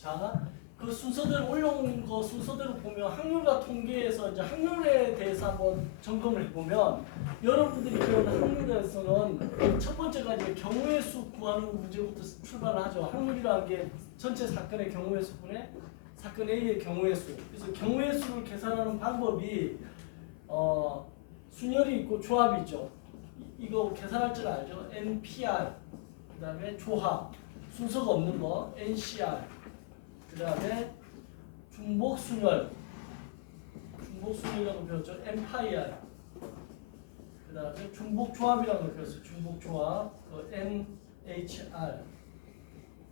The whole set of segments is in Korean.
자, 그 순서대로 올려온 거 순서대로 보면 확률과 통계에서 이제 확률에 대해서 한번 점검을 해보면 여러분들이 배우는 확률에서는 첫 번째가 이제 경우의 수 구하는 문제부터 출발을 하죠. 확률이라는 게 전체 사건의 경우의 수분의 사건 A의 경우의 수. 그래서 경우의 수를 계산하는 방법이 순열이 있고 조합이 있죠. 이거 계산할 줄 알죠? NPR 그 다음에 조합 순서가 없는 거 NCR 그 다음에 중복순열이라고 배웠죠. MPIR 그 다음에 중복조합이라고 배웠어요. 중복조합 NHR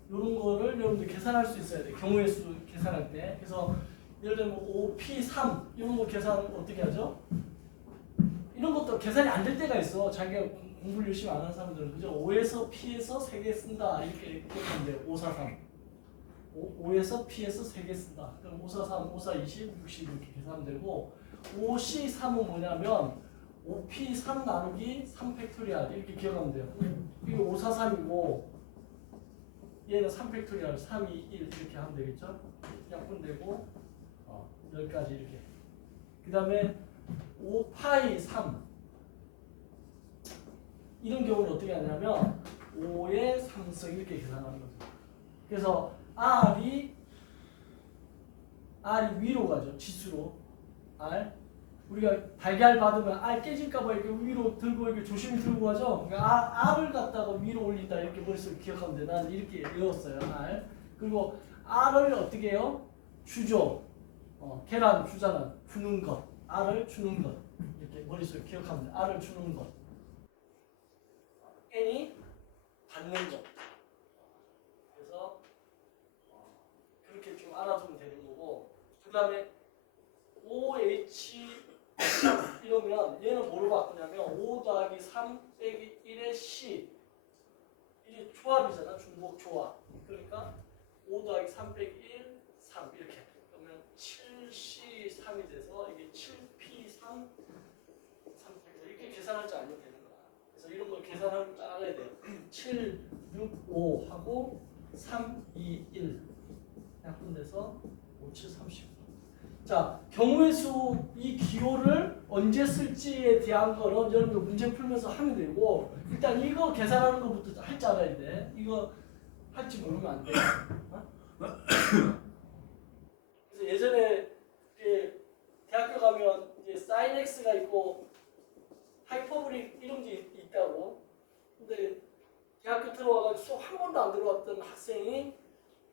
이런 거를 여러분들 계산할 수 있어야 돼요. 경우의 수 계산할 때. 그래서 예를 들면 OP3 이런 거 계산 어떻게 하죠? 이런 것도 계산이 안 될 때가 있어. 자기가 공부를 열심히 안 하는 사람들은 그죠? 5에서 P에서 3개 쓴다 이렇게 하면 돼요. 543 5에서 P에서 3개 쓴다. 그럼 543, 5420, 60 이렇게 계산하면 되고 5C3은 뭐냐면 5P3 나누기 3팩토리알 이렇게 기억하면 돼요. 이게 543이고 얘는 3팩토리알 3, 2, 1 이렇게 하면 되겠죠? 약분되고 여기까지 이렇게. 그 다음에 5파이 3 이런 경우는 어떻게 하냐면 5의 3승 이렇게 계산하는 거죠. 그래서 R이 위로 가죠. 지수로 R 우리가 달걀 받으면 R 깨질까봐 이렇게 위로 들고 이렇게 조심히 들고 가죠. 그러니까 R을 갖다가 위로 올린다 이렇게 머릿속에 기억하면 돼. 나는 이렇게 외웠어요. R 그리고 R을 어떻게 해요? 주죠. 계란 주잖아. 주는 것. R을 주는 것. 이렇게 머릿속에 기억하면 돼. R을 주는 것. N이 받는 것. 그래서 그렇게 좀 알아두면 되는 거고. 그 다음에 OH 이러면 얘는 뭐로 바꾸냐면 5 더하기 3 빼기 1의 C 이게 조합이잖아. 중복 조합. 그러니까 5 더하기 3 빼기 1, 3 이렇게. 그러면 7C3이 돼서 이게 7P3 3 이렇게 계산할 줄 알면 되는 거야. 그래서 이런 걸 계산하면 줄 알아야 돼요. 7, 6, 5 하고 3, 2, 1 약분돼서 5, 7, 30. 자, 경우의 수 이 기호를 언제 쓸지에 대한 거는 여러분들 문제 풀면서 하면 되고 일단 이거 계산하는 것부터 할 줄 알아야 돼. 이거 할지 모르면 안 돼. 그래서 예전에 이제 대학교 가면 이제 사인 X가 있고 하이퍼보릭 이런 게 있다고. 근데 대학교 들어와가지고 수업 한 번도 안 들어왔던 학생이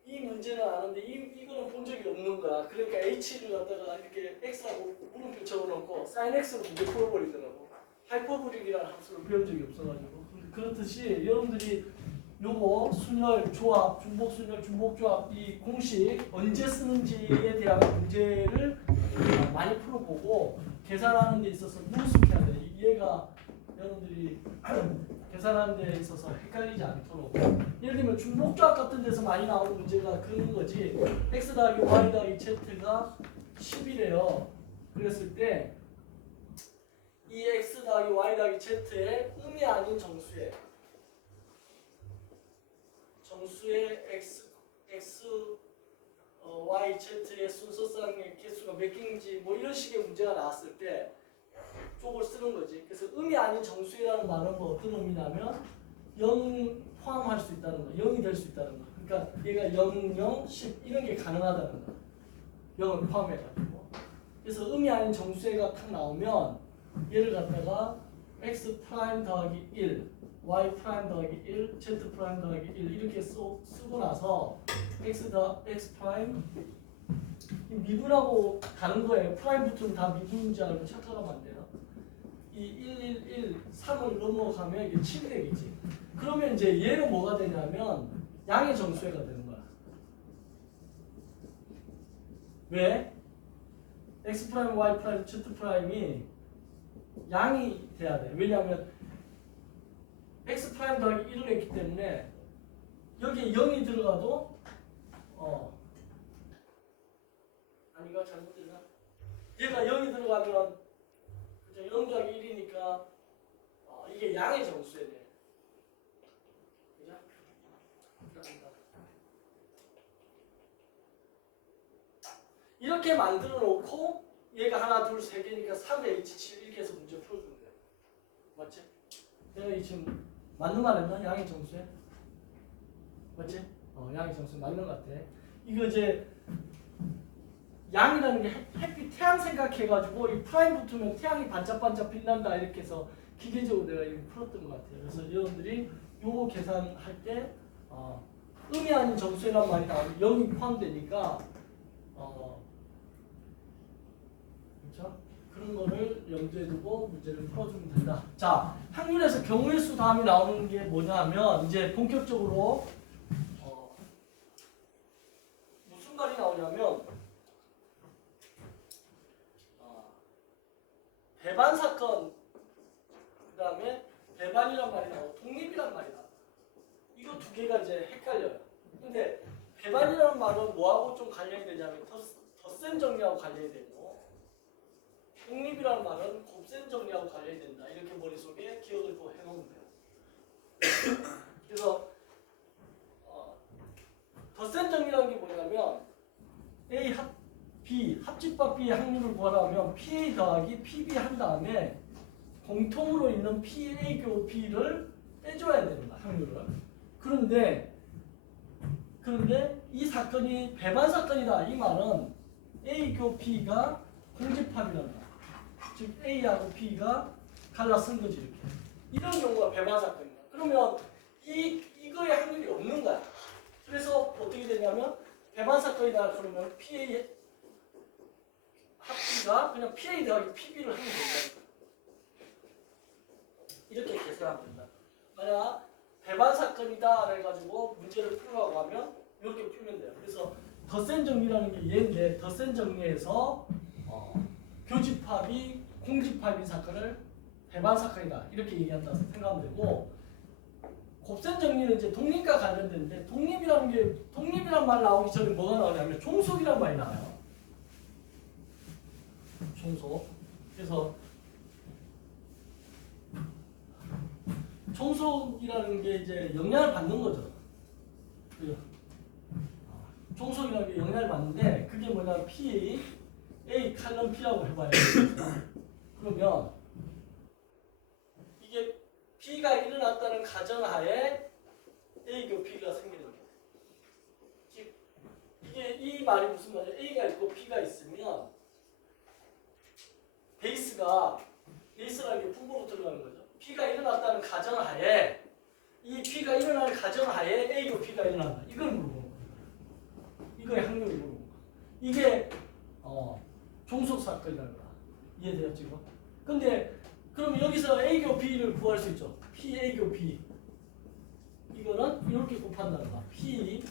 이 문제는 아는데 이거는 본 적이 없는 거야. 그러니까 H를 갖다가 이렇게 X하고 물음표 적어놓고 sin X로 문제 풀어버리더라고. 하이퍼보릭이라는 함수를 배운 적이 없어가지고. 그렇듯이 여러분들이 요거 순열, 조합, 중복순열, 중복조합 이 공식 언제 쓰는지에 대한 문제를 많이 풀어보고 계산하는 데 있어서 능숙해야 돼. 얘가 여러분들이 계산하는 데 있어서 헷갈리지 않도록. 예를 들면 중복조합 같은 데서 많이 나오는 문제가 그런 거지. x 더하기 y 더하기 z가 10이래요. 그랬을 때 이 x 더하기 y 더하기 z의 음이 아닌 정수의 x, y, z의 순서상의 개수가 몇 개인지 뭐 이런 식의 문제가 나왔을 때 쪽을 쓰는 거지. 그래서 음이 아닌 정수라는 말은 뭐 어떤 의미냐면 0 포함할 수 있다는 거, 0이 될 수 있다는 거. 그러니까 얘가 0, 0, 10 이런 게 가능하다는 거. 0을 포함해가지고. 그래서 음이 아닌 정수가 탁 나오면 얘를 갖다가 x 프라임 더하기 1, y 프라임 더하기 1, z 프라임 더하기 1 이렇게 쓰고 나서 x 프라임 미분하고 다른 거예요. 프라임 붙으면 다 미분인 줄 알고 착각하면 안 돼요. 이 111, 3을 넘어가면 이게 7이 되겠지. 그러면 이제 얘는 뭐가 되냐면 양의 정수회가 되는 거야. 왜? x 프라임, y 프라임, z 프라임이 양이 돼야 돼. 왜냐하면 x 프라임 더하기 1을 했기 때문에 여기에 0이 들어가도 아니가 잘못됐나? 얘가 0이 들어가면 그죠? 0 더하기 1이니까 이게 양의 정수에 돼. 그죠? 이렇게 만들어 놓고 얘가 하나, 둘, 세 개니까 3의 H7 이렇게 해서 문제 풀어주면 돼요. 맞지? 내가 이 지금 맞는 말 했나? 양의 정수에? 맞지? 양의 정수 맞는 것 같아. 이거 이제 양이라는 게 햇빛, 태양 생각해가지고 이 프라임 붙으면 태양이 반짝반짝 빛난다 이렇게 해서 기계적으로 내가 이렇게 풀었던 것 같아요. 그래서 여러분들이 요거 계산할 때 음이 아닌 정수란 말이 나오면 0이 포함되니까 그렇죠? 그런 거를 염두에 두고 문제를 풀어주면 된다. 자, 확률에서 경우의 수 다음이 나오는 게 뭐냐면 이제 본격적으로 무슨 말이 나오냐면 배반 사건, 그 다음에 배반이란 말이 나오고 독립이란 말이 나와요. 이거 두 개가 이제 헷갈려요. 근데 배반이라는 말은 뭐하고 좀 관련이 되냐면 덧셈 정리하고 관련이 되고 독립이라는 말은 곱셈 정리하고 관련이 된다. 이렇게 머릿속에 기억을 또 해놓으면 돼요. 그래서 덧셈 정리라는 게 뭐냐면 A B, 합집합 B의 확률을 구하려면 PA 더하기 PB 한 다음에 공통으로 있는 PA 교 B를 빼줘야 됩니다. 확률을. 그런데 이 사건이 배반 사건이다. 이 말은 A 교 B가 공집합이란다. 즉 A하고 B가 갈라쓴 거지 이렇게. 이런 경우가 배반 사건이다. 그러면 이거의 확률이 없는 거야. 그래서 어떻게 되냐면 배반 사건이다 그러면 PA 합비가 그냥 PA 더하기 PB를 하면 된다. 이렇게 계산하면 된다. 만약 배반 사건이다 해가지고 문제를 풀라고 하면 이렇게 풀면 돼요. 그래서 덧셈 정리라는 게 얘인데 덧셈 정리에서 교집합이 공집합인 사건을 배반 사건이다 이렇게 얘기한다 생각하면 되고 곱셈 정리는 이제 독립과 관련된데 독립이란 말 나오기 전에 뭐가 나오냐면 종속이란 말이 나와요. 종속. 그래서 종속이라는 게 이제 영향을 받는 거죠. 종속이라는 게 영향을 받는데 그게 뭐냐면 P, A 칼럼 P라고 해봐요. 그러면 이게 B가 일어났다는 가정하에 A 교 B가 생기는 거예요. 즉 이게 이 말이 무슨 말이에요? A가 있고 B가 있으면 베이스라는 게 분모로 들어가는 거죠. P가 일어났다는 가정하에 이 P가 일어나는 가정하에 A고 P가 일어난다. 이걸 물어보는 거예요. 이거의 확률을 물어보는 거예요. 이게 종속 사건이라는 거야. 이해돼요 지금? 근데 그럼 여기서 A교 B를 구할 수 있죠. P A교 B 이거는 이렇게 곱한다는 거야. P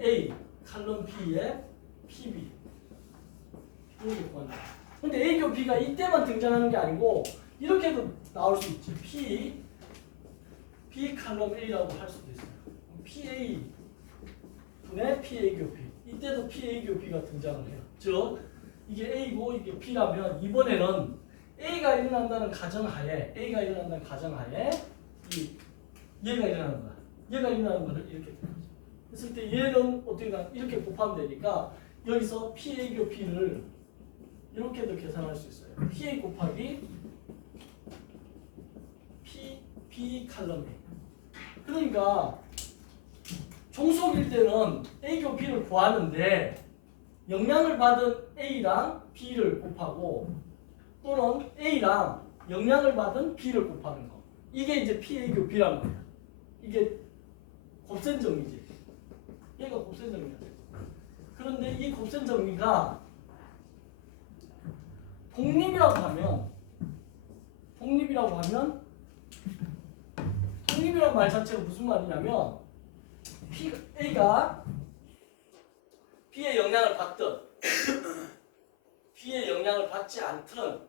A 칼럼 P에 PB 이렇게 구한다. 근데 A교 B가 이때만 등장하는 게 아니고 이렇게도 나올 수 있지. B 칼럼 A라고 할 수도 있어요. PA 분의 PA교 B. 이때도 PA교 B가 등장을 해요. 즉 이게 A고 이게 B라면 이번에는 A가 일어난다는 가정하에 얘가 일어나는 거야. 얘가 일어나는 거를 이렇게 했을 때 얘는 어떻게 이렇게 곱하면 되니까 여기서 PA교 B를 이렇게도 계산할 수 있어요. PA 곱하기 B 칼럼 A. 그러니까 종속일 때는 A교 B를 구하는데 영향을 받은 A랑 B를 곱하고 또는 A랑 영향을 받은 B를 곱하는 거. 이게 이제 PA교 B란 말이야. 이게 곱셈 정리지. 얘가 곱셈 정리야. 그런데 이 곱셈 정리가 독립이라고 하면 독립이라는 말 자체가 무슨 말이냐면 A가 B의 영향을 받든 B의 영향을 받지 않든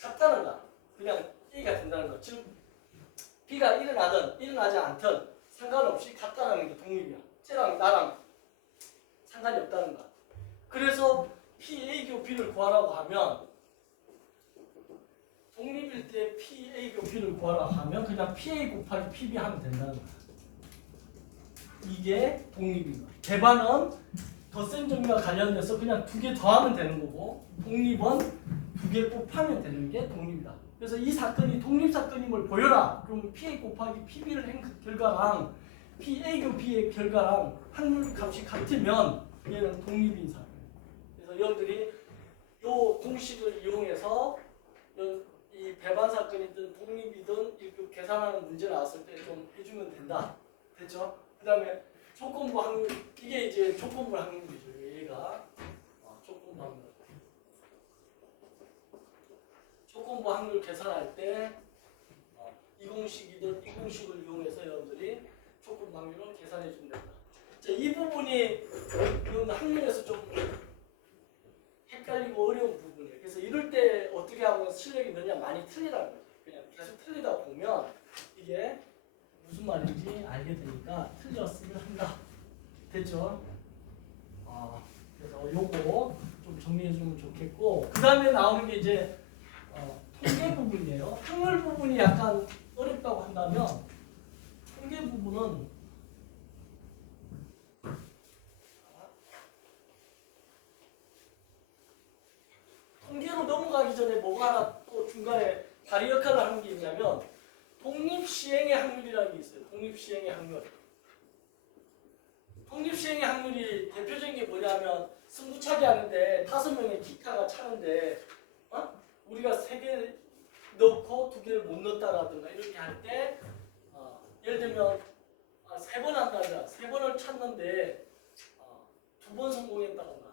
같다는 거야. 그냥 A가 된다는 거. 즉 B가 일어나든 일어나지 않든 상관없이 같다는 게 독립이야. 쟤랑 나랑 상관이 없다는 거야. 그래서 PA교 B를 구하라고 하면 독립일 때 PA교 B를 구하라고 하면 그냥 PA 곱하기 PB 하면 된다는 거야. 이게 독립인 거야. 배반은 덧셈 정리와 관련돼서 그냥 두 개 더하면 되는 거고 독립은 두 개 곱하면 되는 게 독립이다. 그래서 이 사건이 독립 사건임을 보여라. 그럼 PA 곱하기 PB를 한 결과랑 PA B의 결과랑 확률 값이 같으면 얘는 독립인 사건. 그래서 여러분들이 이 공식을 이용해서 이 배반 사건이든 독립이든 이렇게 계산하는 문제 나왔을 때 좀 해주면 된다. 됐죠? 그 다음에 조건부 확률, 이게 이제 조건부 확률이죠. 얘가 조건부 확률. 조건부 확률 계산할 때 이 공식이든 이 공식을 이용해서 여러분들이 조건부 확률을 계산해 주면 된다. 자, 이 부분이 이런 확률에서 좀 헷갈리고 어려운 부분이에요. 그래서 이럴 때 어떻게 하면 실력이 느냐 많이 틀리라는 거죠. 그냥 계속 틀리다 보면 이게 무슨 말인지 알게 되니까 틀렸으면 한다. 됐죠? 그래서 요거 좀 정리해 주면 좋겠고 그 다음에 나오는 게 이제 통계 부분이에요. 확률 부분이 약간 어렵다고 한다면 통계 부분은 통계로 넘어가기 전에 뭐가 하나 또 중간에 다리 역할을 하는 게 있냐면 독립시행의 확률이라는 게 있어요. 독립시행의 확률. 독립시행의 확률이 대표적인 게 뭐냐면 승부차기 하는데 5명의 기타가 차는데 우리가 3개 넣고 2개를 못 넣었다라든가 이렇게 할 때 예를 들면 3번 한다면 3번을 찼는데 2번 성공했다거나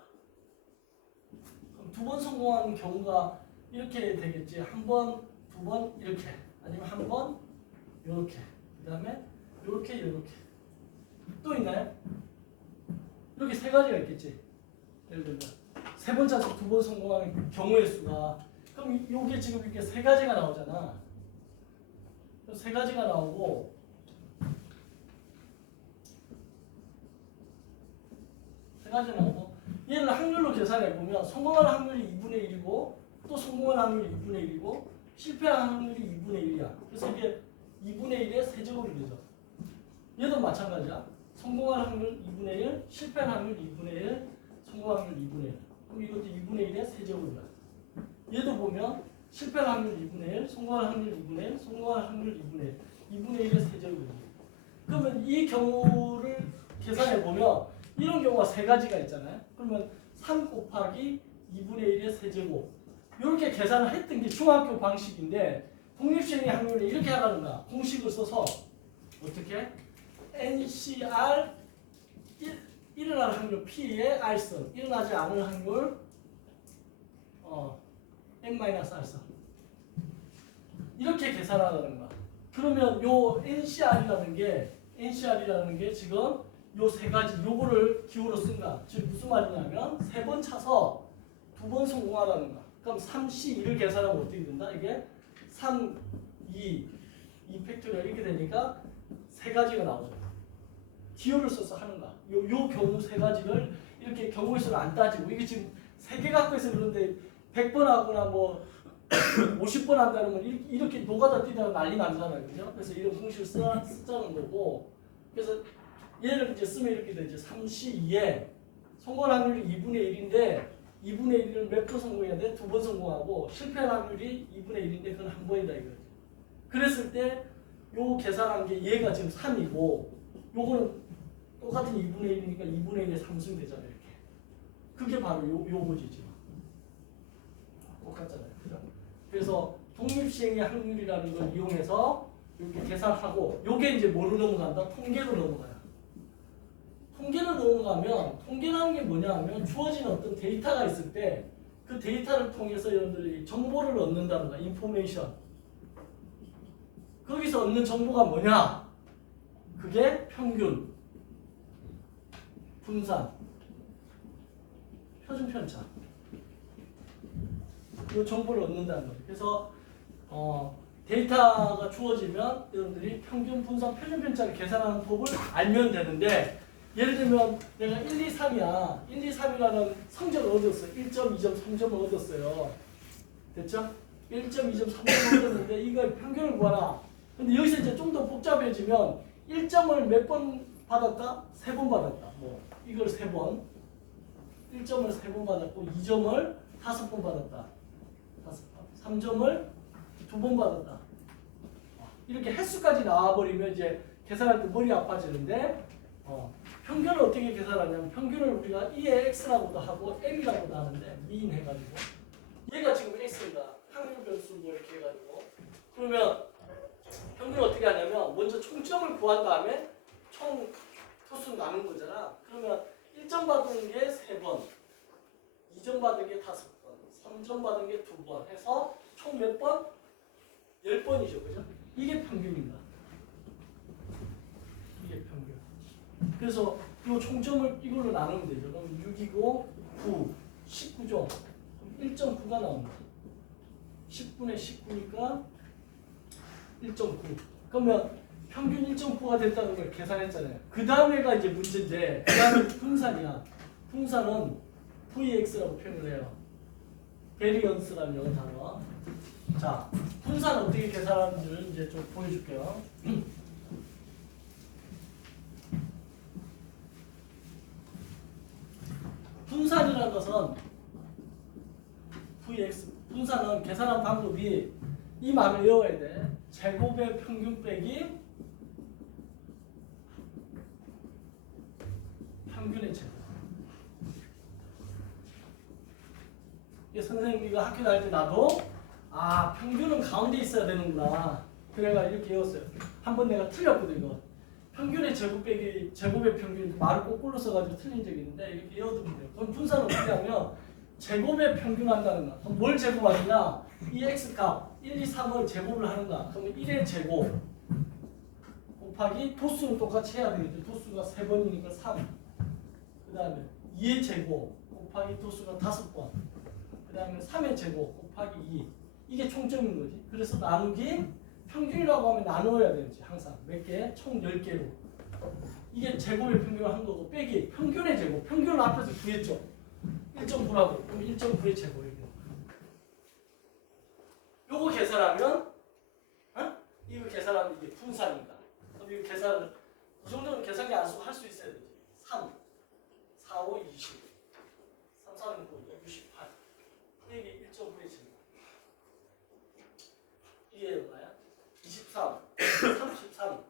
그럼 2번 성공한 경우가 이렇게 되겠지. 1번, 2번 이렇게 아니면 1번 이렇게 그 다음에 이렇게 또 있나요? 이렇게 3가지가 있겠지. 예를 들면 3번 차서 2번 성공하는 경우의 수가 그럼 이게 지금 이렇게 3가지가 나오잖아. 3가지가 나오고 얘를 확률로 계산해 보면 성공할 확률이 2분의 1이고 또 성공할 확률이 2분의 1이고 실패할 확률이 2분의 1이야. 그래서 이게 2분의 1의 세제곱이 되죠. 얘도 마찬가지야. 성공할 확률 2분의 1, 실패할 확률 2분의 1, 성공할 확률 2분의 1. 그럼 이것도 2분의 1의 세제곱이야. 얘도 보면 실패할 확률 2분의 1, 성공할 확률 2분의 1, 성공할 확률 2분의 1. 2분의 1의 세제곱이지. 그러면 이 경우를 계산해 보면 이런 경우가 3가지가 있잖아요. 그러면 3 곱하기 2분의 1의 세제곱. 이렇게 계산을 했던 게 중학교 방식인데 독립시행의 확률을 이렇게 하라는 거야. 공식을 써서 어떻게? NCR 일어날 확률 P의 R선 일어나지 않을 확률 N-R선 이렇게 계산하라는 거야. 그러면 요 NCR이라는 게 지금 요 3가지 요거를 기호로 쓴 거야. 즉 무슨 말이냐면 3번 차서 2번 성공하라는 거야. 그럼 3C2를 계산하면 어떻게 된다? 이게 3, 2 팩토리얼 이렇게 되니까 3가지가 나오죠. 기호를 써서 하는 거야. 요 경우 3가지를 이렇게 경우의 수를 안 따지고 이게 지금 3개 갖고 있어 그런데 100번 하거나 뭐 50번 한다는 건 이렇게 노가다 뛰다가 난리 나잖아요. 그죠? 그래서 이런 공식을 쓰자는 거고 그래서 얘를 이제 쓰면 이렇게 되죠. 3C2에 성공 확률이 2분의 1인데 2분의 1을 몇 번 성공해야 돼? 2번 성공하고 실패 확률이 2분의 1인데 그건 1번이다 이거지. 그랬을 때 요 계산한 게 얘가 지금 3이고 요거는 똑같은 2분의 1이니까 2분의 1에 3승 되잖아요. 이렇게. 그게 바로 요거지 지금. 똑같잖아요. 그죠? 그래서 독립시행의 확률이라는 걸 이용해서 이렇게 계산하고 요게 이제 뭐로 넘어간다? 통계로 넘어가요. 통계로 넘어가면 통계라는 게 뭐냐 하면 주어진 어떤 데이터가 있을 때 그 데이터를 통해서 여러분들이 정보를 얻는다는 거야. 인포메이션. 거기서 얻는 정보가 뭐냐? 그게 평균, 분산, 표준 편차. 이 정보를 얻는다는 거죠. 그래서 데이터가 주어지면 여러분들이 평균, 분산, 표준 편차를 계산하는 법을 알면 되는데 예를 들면 내가 1, 2, 3이야. 1, 2, 3이라는 성적을 얻었어요. 1점, 2점, 3점을 얻었어요. 됐죠? 1점, 2점, 3점을 얻었는데 이거 평균을 구하라. 근데 여기서 이제 좀 더 복잡해지면 1점을 몇 번 받았다? 3번 받았다. 뭐 이걸 3번. 1점을 3번 받았고 2점을 5번 받았다. 3점을 2번 받았다. 이렇게 횟수까지 나와버리면 이제 계산할 때 머리 아파지는데 평균을 어떻게 계산하냐면 평균을 우리가 E의 X라고도 하고 M이라고도 하는데 미인 해가지고 얘가 지금 X입니다. 확률 변수 뭐 이렇게 해가지고 그러면 평균을 어떻게 하냐면 먼저 총점을 구한 다음에 총 토수 나눈 거잖아. 그러면 1점 받은 게 3번, 2점 받은 게 5번, 3점 받은 게 2번 해서 총 몇 번? 10번이죠. 그죠? 이게 평균입니다. 이게 평균. 그래서 이 총점을 이걸로 나누면 되죠. 그럼 6이고 9, 19죠. 1.9가 나옵니다. 10분의 19니까 1.9. 그러면 평균 1.9가 됐다는 걸 계산했잖아요. 그 다음에가 이제 문제인데 그 다음에 분산이야. 분산은 VX라고 표현을 해요. 베리언스라는 영어 단어. 자, 분산 어떻게 계산하는지를 이제 좀 보여줄게요. 분산이라는 것은 VX, 분산은 계산한 방법이 이 말을 외워야 돼. 제곱의 평균 빼기 평균의 제곱. 선생님 이거 학교 다닐 때 나도 평균은 가운데 있어야 되는구나. 그래가 이렇게 외웠어요. 한번 내가 틀렸거든 이거. 평균의 제곱 빼기 제곱의 평균 말을 거꾸로 써가지고 틀린 적이 있는데 이렇게 외워두면 돼요. 그럼 분산은 어떻게 하면 제곱의 평균 한다는 거야. 그럼 뭘 제곱하느냐? 이 x값 1, 2, 3을 제곱을 하는가? 그러면 1의 제곱 곱하기 도수는 똑같이 해야 되겠죠. 도수가 3번이니까 3. 그 다음에 2의 제곱 곱하기 도수가 5번. 그 다음에 3의 제곱 곱하기 2. 이게 총점인 거지. 그래서 나누기 평균이라고 하면 나눠야 되지. 항상 몇 개? 총 10개로. 이게 제곱의 평균을 한 거고 빼기 평균의 제곱. 평균을 앞에서 구했죠. 1.9라고. 그럼 1.9의 제곱이고. 요거 계산하면 이거 계산하면 이게 분산입니다. 그럼 이거 계산을 이 정도는 계산기 안 쓰고 할 수 있어야 되지. 3, 4, 5, 20, 3, 4, 6, 9, 68. 이게 1.9의 제곱. 이게 얼마야? 23, 33,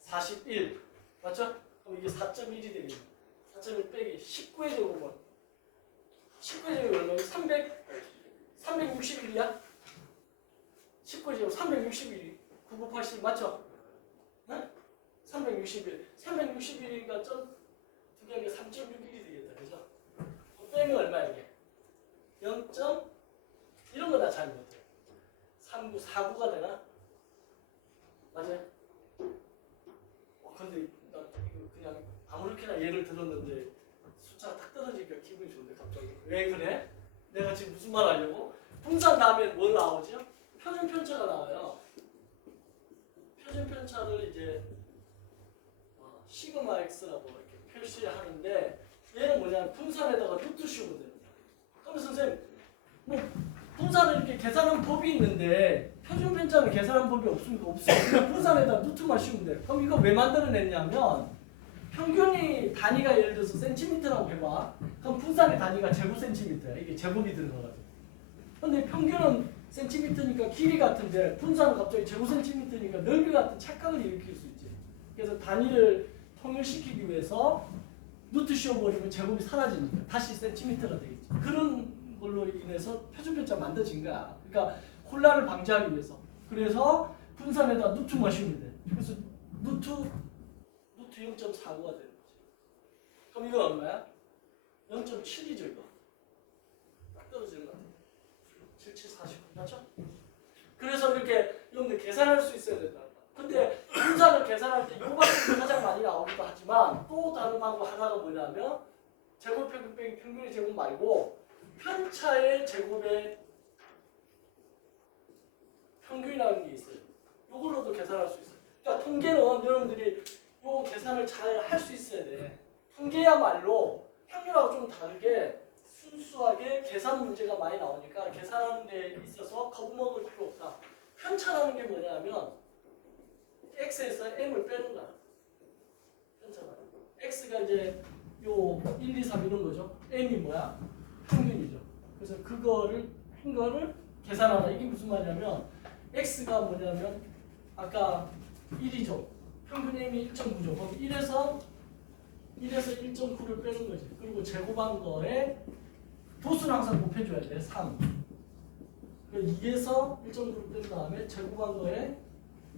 41. 맞죠? 그럼 이게 4.1이 되겠네. 4.1 빼기 19의 제곱은 19의 제곱이 얼마야? 361이야? 19의 제곱 361이 9980 맞죠? 네? 361. 361이니까 두 개가 3.61이 되겠다. 그죠? 빼면 얼마야 이게? 0. 이런 거 나 잘 못해. 39, 49가 되나? 맞아요? 근데 나 이거 그냥 아무렇게나 예를 들었는데 숫자가 딱 떨어지니까 기분이 좋은데 갑자기. 왜 그래? 내가 지금 무슨 말 하려고? 분산 다음에 뭐 나오죠? 표준 편차가 나와요. 표준 편차를 이제 시그마 x라고 이렇게 표시하는데 얘는 뭐냐? 분산에다가 루트 씌우면 됩니다. 그럼 선생님 뭐 분산을 이렇게 계산하는 법이 있는데 표준 편차는 계산하는 법이 없습니까? 없어. 그냥 분산에다 루트만 씌우면 돼. 그럼 이거 왜 만들어냈냐면 평균이 단위가 예를 들어서 센티미터라고 해봐. 그럼 분산의 단위가 제곱센티미터야. 이게 제곱이 들어가가지고. 근데 평균은 센티미터니까 길이 같은데 분산은 갑자기 제곱센티미터니까 넓이 같은 착각을 일으킬 수 있지. 그래서 단위를 통일시키기 위해서 루트 씌워버리면 제곱이 사라지니까 다시 센티미터가 되겠지. 그런 걸로 인해서 표준편차 만들어진 거야. 그러니까 혼란을 방지하기 위해서. 그래서 분산에다 루트만 씌우면 돼. 그래서 루트 0.49가 되는 거지. 그럼 이거 얼마야? 0.7이죠 이거. 딱 떨어지는 거 같아. 7749 맞죠? 그래서 이렇게 여러분들 계산할 수 있어야 된다. 근데 분산을 계산할 때 이 방법이 가장 많이 나오기도 하지만 또 다른 방법 하나가 뭐냐면 제곱 평균 빼기 평균의 제곱 말고 편차의 제곱의 평균이라는 게 있어요. 이걸로도 계산할 수 있어요. 그러니까 통계는 여러분들이 이 계산을 잘 할 수 있어야 돼. 통계야말로 확률하고 좀 다르게 순수하게 계산 문제가 많이 나오니까 계산하는 데 있어서 겁먹을 필요 없다. 편차라는 게 뭐냐면 x에서 m을 빼는 거야. 편차가. x가 이제 요 1, 2, 3 이런 거죠. m이 뭐야? 평균이죠. 그래서 그거를 한 거를 계산하라. 이게 무슨 말이냐면 x가 뭐냐면 아까 1이죠. 평균 m이 1.9죠. 그럼 1에서 1.9를 빼는 거지. 그리고 제곱한 거에 도수는 항상 곱해줘야 돼. 3. 2에서 1.9를 뺀 다음에 제곱한 거에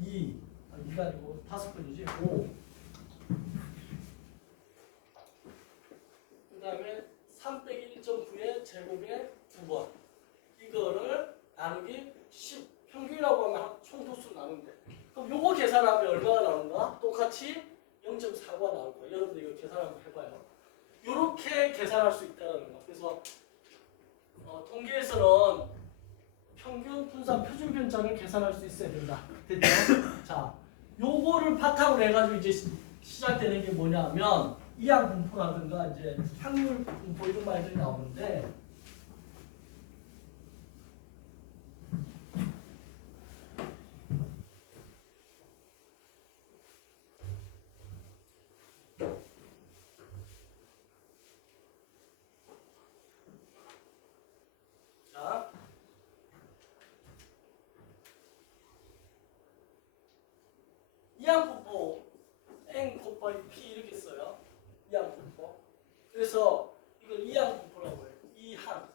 2. 2가 아니고 5번이지. 5. 그 다음에 3 빼기 1.9의 제곱에 2번. 이거를 나누기 10. 평균이라고 하면 총 도수를 나누면 돼. 그럼 요거 계산하면 얼마가 나오는가? 똑같이 0.4가 나올 거예요. 여러분들 이거 계산 한번 해봐요. 요렇게 계산할 수 있다는 거. 그래서 통계에서는 평균, 분산, 표준 편차를 계산할 수 있어야 된다. 됐죠? 자, 요거를 바탕으로 해가지고 이제 시작되는 게 뭐냐면 이항 분포라든가 이제 확률 분포 이런 말들이 나오는데 자, 이항 분포 n 곱하기 p 이렇게 써요. 이항 분포. 그래서 이걸 이항 분포라고 해요. 이항.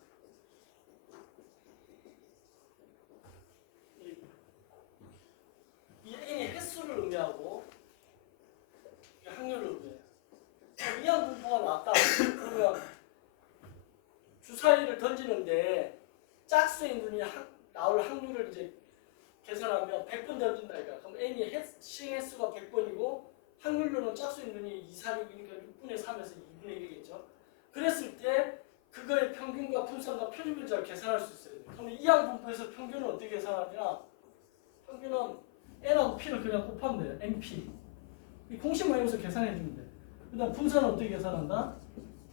이 n이 횟수를 의미하고 이 확률을 의미해요. 이항 분포가 나왔다. 그러면 주사위를 던지는데 짝수의 눈이 나올 확률을 이제 계산하면 100번 던진다 이거야. 그럼 n이 시행횟수가 100번이고 확률로는 짝수의 눈이 2, 4, 6이니까 6분의 3에서 2분의 1이겠죠. 그랬을 때 그거의 평균과 분산과 표준분자를 계산할 수 있어요. 그럼 이항 분포에서 평균은 어떻게 계산하냐? 평균은 n하고 p를 그냥 곱하면 돼요. np. 이 공식 모양에서 계산해 주면 돼. 그 다음 분산은 어떻게 계산한다?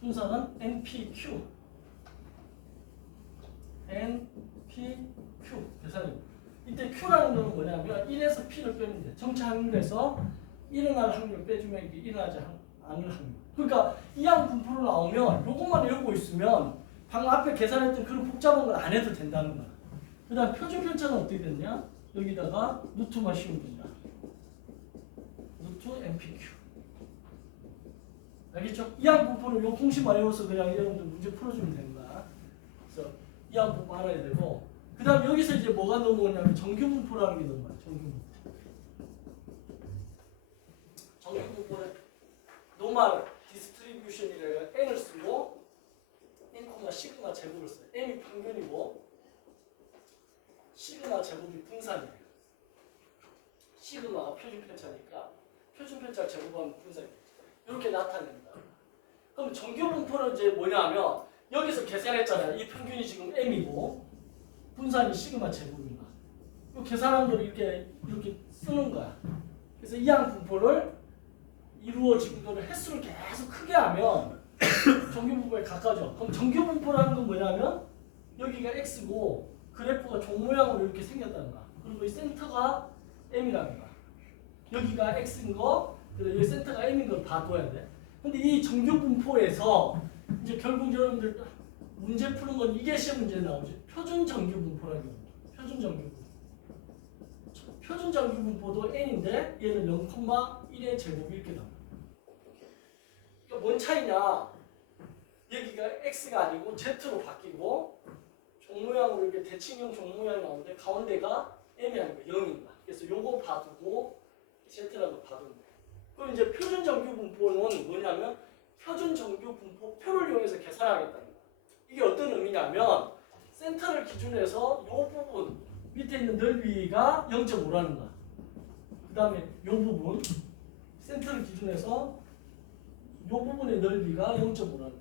분산은 npq. npq 계산입니다. 이때 q라는 건 뭐냐면 1에서 p를 빼면 돼. 정차 확률에서 일어날 확률을 빼주면 이게 일어나지 않을 확률. 그러니까 이항 분포로 나오면 요것만 외우고 있으면 방금 앞에 계산했던 그런 복잡한 걸 안 해도 된다는 거야. 그 다음 표준 편차는 어떻게 됐냐? 여기다가 루트만 씌우면 된다. 루트 npq. 알겠죠? 이항 분포는 요 공식만 외워서 그냥 여러분들 문제 풀어주면 되는 거야. 그래서 이항 분포 알아야 되고 그 다음 여기서 이제 뭐가 넘어오냐면 정규분포라는 게 넘어와요. 정규분포. 정규분포는 노멀 디스트리뷰션이라고 n을 쓰고 n, 시그마 제곱을 써요. n이 평균이고 시그마 제곱이 분산이에요. 시그마가 표준 편차니까 표준 편차 제곱하면 분산이에요. 이렇게 나타낸다. 그럼 정규분포는 이제 뭐냐면 여기서 계산했잖아요. 이 평균이 지금 m이고 분산이 시그마 제곱인가. 이 계산한 걸 이렇게 쓰는 거야. 그래서 이항 분포를 이루어진 거를 횟수를 계속 크게 하면 정규분포에 가까워져. 그럼 정규분포라는 건 뭐냐면 여기가 x고 그래프가 종 모양으로 이렇게 생겼다는 거야. 그리고 이 센터가 m이라는 거야. 여기가 x인 거, 그리고 여기 센터가 m인 걸 봐둬야 돼. 근데 이 정규분포에서 이제 결국 여러분들 문제 푸는 건 이게 시험 문제에 나오죠. 표준 정규분포라는 겁니다. 표준 정규분포. 표준 정규분포도 n인데 얘는 0,1의 제곱이 이렇게 나옵니다. 그러니까 뭔 차이냐? 여기가 x가 아니고 z로 바뀌고 종 모양으로 이렇게 대칭형 종 모양이 나오는데 가운데가 m이 아니고 0인 거야. 그래서 요거 봐두고 z라고 봐두면 돼. 그럼 이제 표준 정규분포는 뭐냐면 표준 정규분포표를 이용해서 계산하겠다는 거야. 이게 어떤 의미냐면 센터를 기준해서 요 부분 밑에 있는 넓이가 0.5라는 거야. 그 다음에 요 부분 센터를 기준해서 요 부분의 넓이가 0.5라는 거야.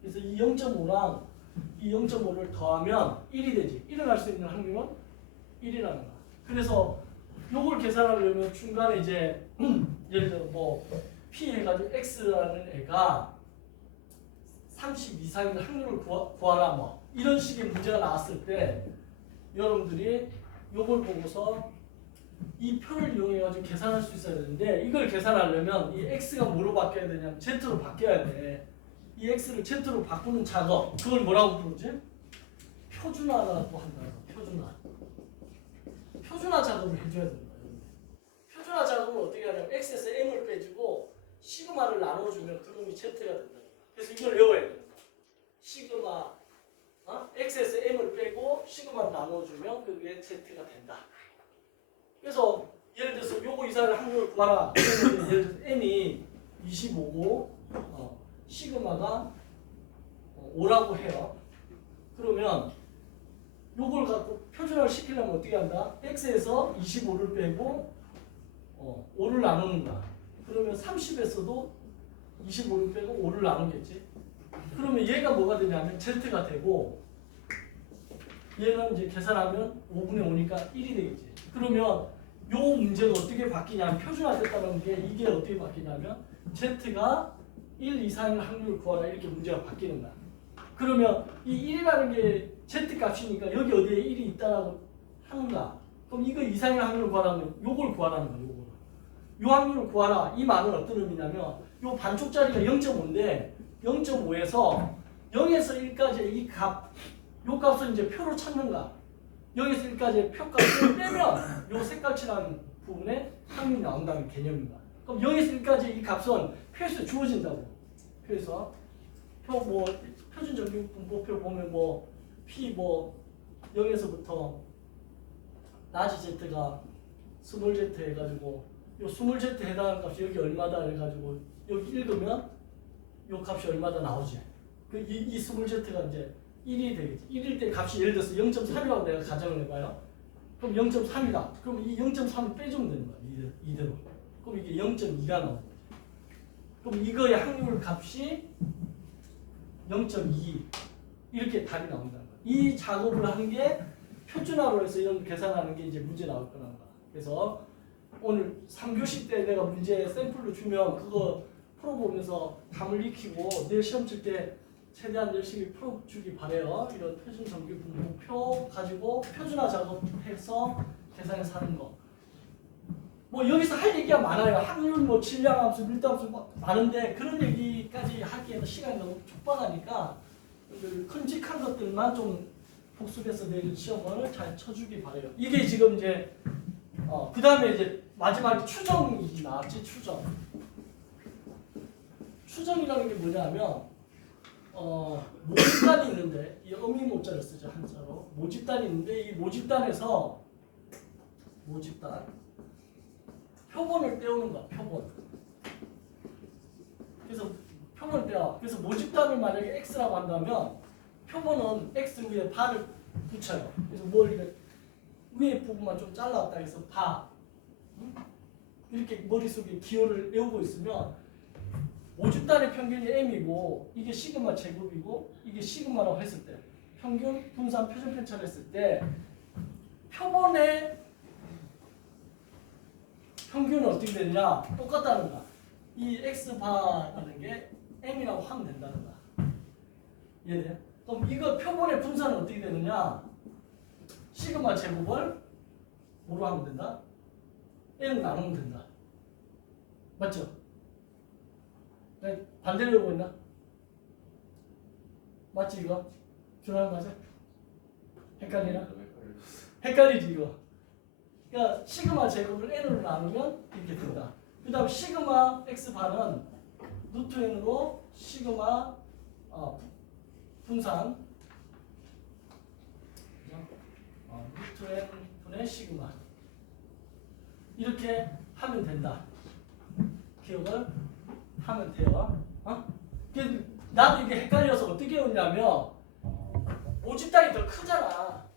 그래서 이 0.5랑 이 0.5를 더하면 1이 되지. 일어날 수 있는 확률은 1이라는 거야. 그래서 요걸 계산하려면 중간에 이제 예를 들어 뭐 P 해가지고 X라는 애가 30 이상인 확률을 구하라 뭐 이런 식의 문제가 나왔을 때 여러분들이 요걸 보고서 이 표를 이용해가지고 계산할 수 있어야 되는데 이걸 계산하려면 이 X가 뭐로 바뀌어야 되냐면 Z로 바뀌어야 돼. 이 x를 z로 바꾸는 작업, 그걸 뭐라고 부르지? 표준화라고 한다. 표준화 작업을 해줘야 된다. 표준화 작업을 어떻게 하냐면 x에서 m을 빼주고 시그마를 나눠주면 그놈이 z가 된다. 그래서 이걸 외워야 된다. 시그마 x에서 m을 빼고 시그마를 나눠주면 그게 z가 된다. 그래서 예를 들어서 요거 이사를 확률을 구하라. 예를 들어서 n이 25고 시그마가 5라고 해요. 그러면 요걸 갖고 표준화를 시키려면 어떻게 한다? x에서 25를 빼고 5를 나누는다. 그러면 30에서도 25를 빼고 5를 나누겠지. 그러면 얘가 뭐가 되냐면 z가 되고 얘는 이제 계산하면 5분의 5니까 1이 되겠지. 그러면 요 문제가 어떻게 바뀌냐면 표준화됐다는 게 이게 어떻게 바뀌냐면 z가 1 이상의 확률을 구하라 이렇게 문제가 바뀌는 거야. 그러면 이 1이라는 게 z 값이니까 여기 어디에 1이 있다라고 하는가? 그럼 이거 이상의 확률을 구하라면 요걸 구하라는 거야. 요걸. 요 확률을 구하라. 이 말은 어떤 의미냐면 요 반쪽짜리가 0.5인데 0.5에서 0에서 1까지의 이 값, 요 값을 이제 표로 찾는가? 0에서 1까지의 표값을 빼면 요 색깔칠한 부분에 확률이 나온다는 개념입니다. 그럼 0에서 1까지의 이 값은 표에서 주어진다고. 그래서 표준 정규분포표 보면 P 0에서부터 라지 Z가 스몰 Z 해가지고 요 스몰 Z 해당하는 값이 여기 얼마다 해가지고 여기 읽으면 요 값이 얼마다 나오지. 이 스몰 Z가 이제 1이 되겠지. 1일 때 값이 예를 들어서 0.3이라고 내가 가정을 해봐요. 그럼 0.3이다. 그럼 이 0.3을 빼주면 되는 거야. 이대로. 그럼 이게 0.2가 나오는 거지. 그럼 이거의 확률 값이 0.2 이렇게 답이 나온다는 거야. 이 작업을 하는 게 표준화로 해서 이런 계산하는 게 이제 문제 나올 거라는 거야. 그래서 오늘 3교시 때 내가 문제 샘플로 주면 그거 풀어보면서 감을 익히고 내일 시험 칠 때 최대한 열심히 풀어주기 바래요. 이런 표준 정규 분모표 가지고 표준화 작업해서 계산해서 하는 거. 여기서 할 얘기가 많아요. 확률, 질량함수, 밀도함수 많은데 그런 얘기까지 하기에는 시간이 너무 촉박하니까 큼직한 것들만 좀 복습해서 내일 시험을 잘 쳐주기 바래요. 이게 지금 이제 그 다음에 이제 마지막에 추정이 나왔지. 추정이라는 게 뭐냐면 모집단이 있는데 이 어미 모자를 쓰죠. 한자로 모집단이 있는데 이 모집단에서 표본을 떼우는 거야. 그래서 표본을 떼어. 그래서 모집단을 만약에 x라고 한다면 표본은 x 위에 바를 붙여요. 그래서 위에 부분만 좀 잘라왔다 해서 바 이렇게 머릿속에 기호를 외우고 있으면 모집단의 평균이 m이고 이게 시그마 제곱이고 이게 시그마라고 했을 때 평균, 분산, 표준 편차를 했을 때 표본의 평균은 어떻게 되느냐? 똑같다는 거야. 이 x바라는 게 m이라고 하면 된다는 거야. 이해돼요? 그럼 이거 표본의 분산은 어떻게 되느냐? 시그마 제곱을 뭐로 하면 된다? n을 나누면 된다. 맞죠? 반대로 해보고 있나? 맞지 이거? 준환 맞아? 헷갈리나? 헷갈리지 이거. 그러니까 시그마 제곱을 n으로 나누면 이렇게 된다. 그 다음 시그마 x바는 루트 n으로 시그마 분산 루트 n 분의 시그마 이렇게 하면 된다. 기억을 하면 돼요. 나도 이게 헷갈려서 어떻게 했냐면 모집단이 더 크잖아.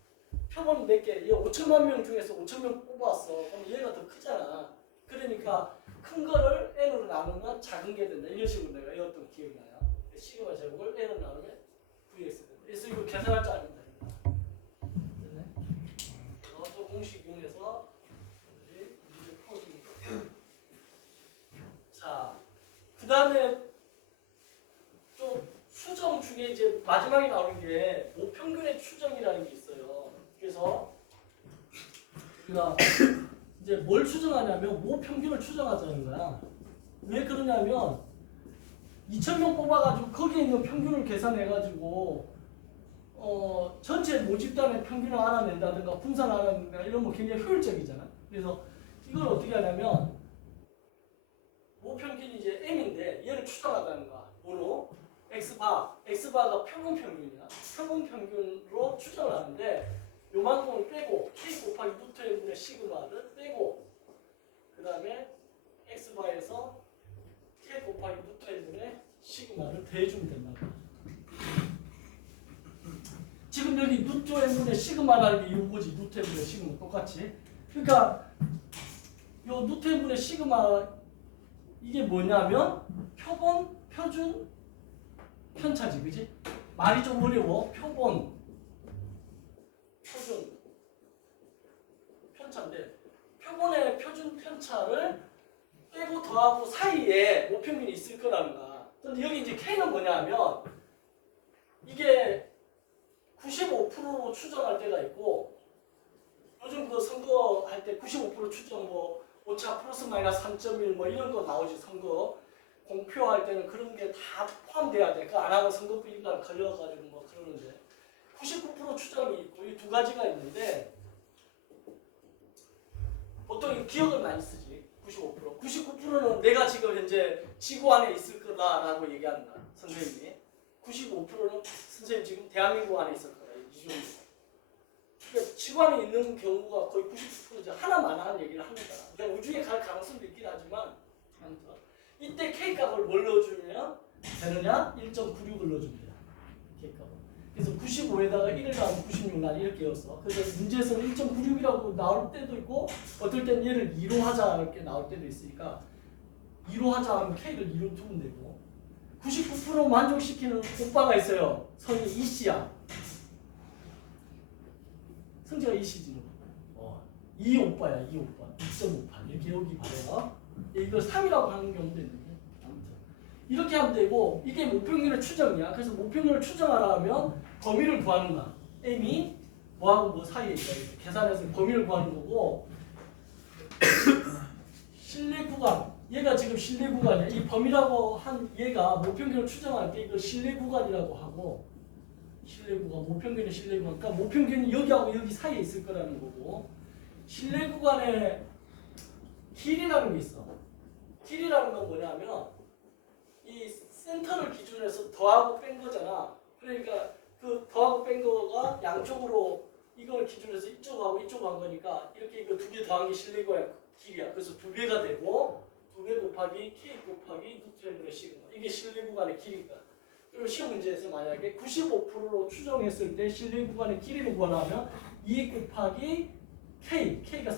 표본 몇 개, 얘 5천만 명 중에서 5천 명 뽑아왔어. 그럼 얘가 더 크잖아. 그러니까 큰 거를 n으로 나누면 작은 게 된다. 이런 식으로 내가 외웠던 기억이 나요. 시그마 제곱을 n으로 나누면 vx 된다. 그래서 이거 계산할 줄 알면 됩니다. 또 공식 이용해서 문제 풀어줍니다. 자, 그 다음에 좀 추정 중에 이제 마지막에 나오는 게 모평균의 추정이라는 게 있어요. 그래서 우리가 이제 뭘 추정하냐면 모평균을 추정하자는 거야. 왜 그러냐면 2,000명 뽑아가지고 거기에 있는 평균을 계산해가지고 전체 모집단의 평균을 알아낸다든가 분산을 알아낸다든가 이런 거 굉장히 효율적이잖아. 그래서 이걸 어떻게 하냐면 모평균이 이제 m인데 얘를 추정하다는 거야. 뭐로? x바가 평균 평균이야. 평균 평균으로 추정을 하는데 요만큼을 빼고 k 곱하기 루트 n분의 시그마를 빼고 그 다음에 x바에서 k 곱하기 루트 n분의 시그마를 더해주면 된다. 지금 여기 루트 n분의 시그마라는 게 이거지. 루트 n분의 시그마 똑같이. 그러니까 요 루트 n분의 시그마 이게 뭐냐면 표준 편차지, 그지? 말이 좀 어려워. 표준 편차인데 표본의 표준 편차를 빼고 더하고 사이에 모평균이 있을 거라는 거야. 근데 여기 이제 K는 뭐냐면 이게 95%로 추정할 때가 있고 요즘 그 선거할 때 95% 추정 뭐 오차 플러스 마이너스 3.1 뭐 이런 거 나오지. 선거 공표할 때는 그런 게 다 포함돼야 돼. 그 안 하고 선거비가 걸려가지고 뭐 그러는데 99% 추정이 있고 이 두 가지가 있는데 보통 기억을 많이 쓰지. 95%. 99%는 내가 지금 현재 지구 안에 있을 거다라고 얘기한다. 선생님이. 95%는 선생님 지금 대한민국 안에 있을 거다. 이 정도. 그러니까 지구 안에 있는 경우가 거의 99%지. 하나만한 얘기를 합니다. 그냥 우주에 갈 가능성도 있긴 하지만 아무튼 이때 K값을 뭘 넣어주면 되느냐? 1.96을 넣어주면 돼요. K값을. 그래서 95에다가 1을 더하면 96 난 이렇게 였어. 그래서 문제에서는 1.96이라고 나올 때도 있고 어떨 땐 얘를 2로 하자 이렇게 나올 때도 있으니까 2로 하자 하면 K를 2로 두면 되고 99% 만족시키는 오빠가 있어요. 성이 E씨야. 성재가 E씨지. 이 오빠야. 이 오빠. 2.58 이렇게 여기 봐요. 이걸 3이라고 하는 경우도 있는데 아무튼 이렇게 하면 되고 이게 모평률의 추정이야. 그래서 모평률을 추정하라 하면 범위를 구하는 거야. m이 뭐하고 뭐 사이에 있다. 이렇게 계산해서 범위를 구하는 거고 실내 구간 얘가 지금 실내 구간이야. 이 범위라고 한 얘가 모평균을 추정할 때 이걸 실내 구간이라고 하고 실내 구간 모평균의 실내 구간 그러니까 모평균이 여기하고 여기 사이에 있을 거라는 거고 실내 구간에 길이라는 게 있어. 길이라는 건 뭐냐면 이 센터를 기준으로 해서 더하고 뺀 거잖아. 그러니까 그 더하고 뺀 거가 양쪽으로 이걸 기준으로 해서 이쪽하고 이쪽으로 한 거니까 이렇게 이거 두 개 더한 게 실내구간의 길이야. 그래서 두 배가 되고 2배 곱하기 k 곱하기 루트 n분의 시그마 이게 실내구간의 길이니까. 그리고 시험 문제에서 만약에 95%로 추정했을 때 실내구간의 길이를 구하려면 2 곱하기 k가